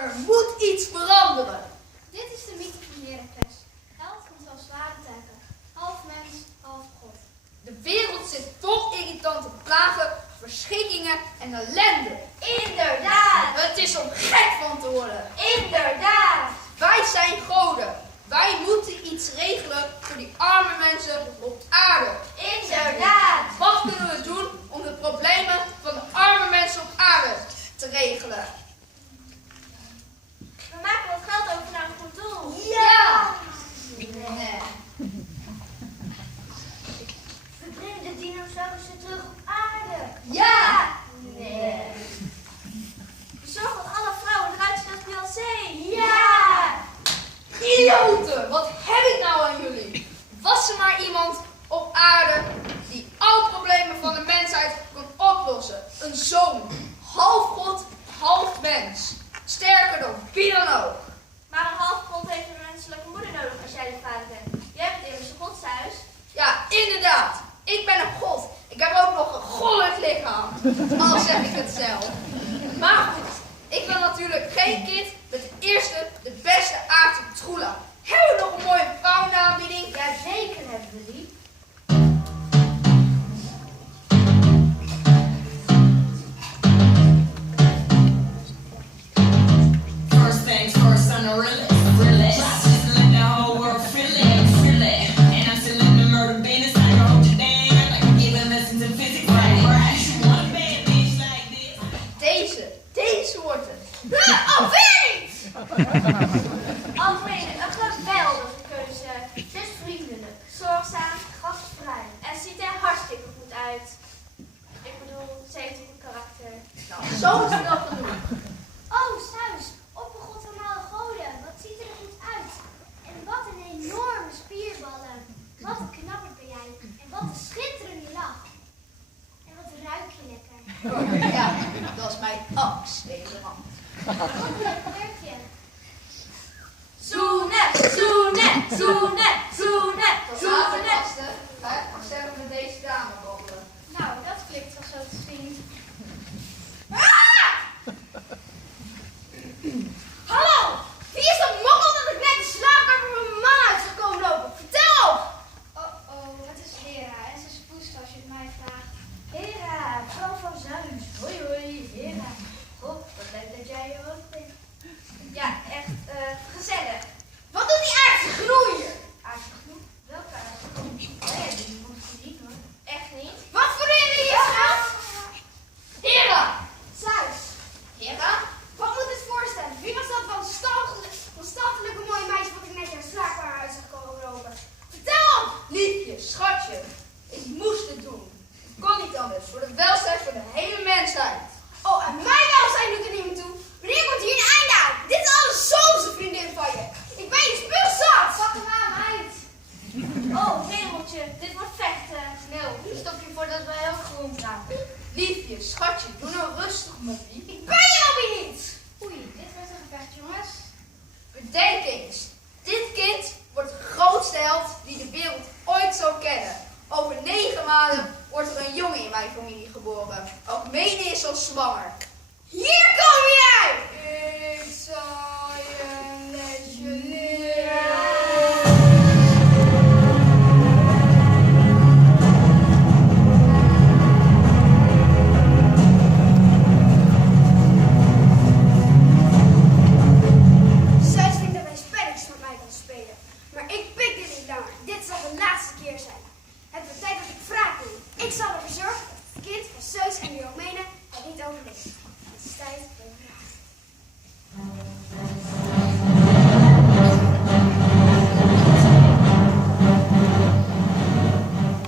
Er moet iets veranderen. Dit is de mythe van Heracles. Held met wel zware taken. Half mens, half god. De wereld zit vol irritante plagen, verschrikkingen en ellende. Inderdaad! Het is om gek van te worden. Inderdaad! Wij zijn goden. Wij moeten iets regelen voor die arme mensen op aarde. Inderdaad! Wat kunnen we doen om de problemen van de arme mensen op aarde te regelen? We maken wat geld over naar een goed doel. Ja! Nee. We brengen de dinosaurussen terug op aarde. Ja! Nee. We zorgen dat alle vrouwen eruit zien als Beyoncé. Ja! Idioten, wat heb ik nou aan jullie? Was er maar iemand op aarde die alle problemen van de mensheid kon oplossen? Een zoon, half god, half mens. Sterker dan wie dan ook. Maar een halfgrond heeft een menselijke moeder nodig als jij de vader bent. Jij bent immers een godshuis. Ja, inderdaad. Ik ben een god. Ik heb ook nog een goddelijk lichaam. Al zeg ik het zelf. Maar goed, ik wil natuurlijk geen kind met de eerste, de beste aardse troela. Hebben we nog een mooie vrouwenaanbieding? Jazeker hebben we die. First things first, on the realest. Just let the whole world feel it. And I'm still in the murder business. I can hold you down like I'm giving lessons in physics. Right. You want a bad bitch like this? Deze wordt het. Alweer niet! Alweer een geweldige keuze. Ze is vriendelijk, zorgzaam, gastvrij. En ziet er hartstikke goed uit. Ik bedoel, ze heeft een goed karakter. Nou, zo is het wel genoeg. Oh, Zeus, oppergod van alle goden. Wat ziet er goed uit. En wat een enorme spierballen. Wat een knapper ben jij. En wat een schitterende lach. En wat ruik je lekker. Ja, dat is mijn aks tegen de hand. Wat een leuk jurkje. Zoenen, zoenen, zoenen, zoenen, Tot later, zoenen. gasten. Gezellig met deze dame babbelen. Nou, dat klinkt wel zo te zien. Hallo! Wie is dat mommel dat ik net de slaapkamer van mijn man uit zou komen lopen? Vertel op! Oh, het is Hera en ze is poest als je het mij vraagt. Hera, vrouw van Zeus. Hoi hoi, Hera. God, wat leuk dat jij hier ook bent. Ja, echt gezellig. Wat doet die aardse groei hier? Aardse groei? Welke aardse groei? Oh ja, die moet je niet hoor. Echt niet? Wat voor een hier? Hera! Zeus. Hera? Wat moet het voorstellen? Wie was dat van stadelijke mooie meisje wat ik net jouw slaapkamer uit zag komen lopen? Vertel op! Liefje, schatje. Ik moest het doen. Ik kon niet anders. Voor de welzijn van de hele mensheid. Oh, en mijn welzijn doet er niet meer toe. Wanneer komt hier een einde aan? Dit is alles zo'n vriendin van je. Ik ben je spuugzat. Pak hem aan, meid. Oh, hemeltje, dit wordt vechten. Snel, stop je voordat wij ook grond raken. Liefje, schatje, doe nou rustig, moppie. Ik ben je moppie niet. Oei, dit wordt een gevecht, jongens. Bedenk eens. Dit kind wordt de grootste held die de wereld ooit zal kennen. Over 9 maanden wordt er een jongen in mijn familie geboren. Ook Mene is al zwanger. Hier kom jij! Ik zal je een lesje leren. Zeus vindt dat hij spelletjes met mij kan spelen. Maar ik pik dit niet langer. Dit zal de laatste keer zijn. Het wordt tijd dat ik wraak doe. Ik zal ervoor zorgen dat het kind van Zeus en Diomedes het niet overleeft. Het is tijd voor wraak.